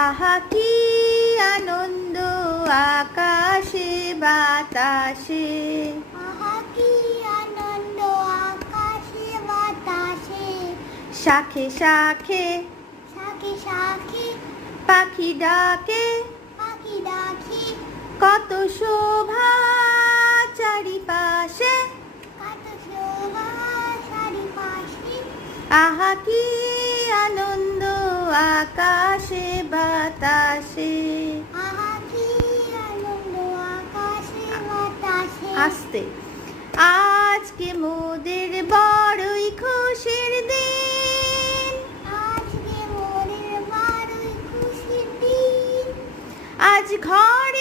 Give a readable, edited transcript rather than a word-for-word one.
আহা কি আনন্দ আকাশে বাতাসে, আহা কি আনন্দ আকাশে বাতাসে, শাখে শাখে শাখে শাখে পাখি ডাকে, পাখি ডাকে, কত শোভা চারিপাশে, কত শোভা চারিপাশে। আহা কি আনন্দ আকাশে বাতাসে। আহা কি আনন্দ আকাশে বাতাসে। আস্তে। আজকে মোদের বড়ই খুশির দিন, আজকে মোদের বড়ই খুশির দিন। আজ ঘর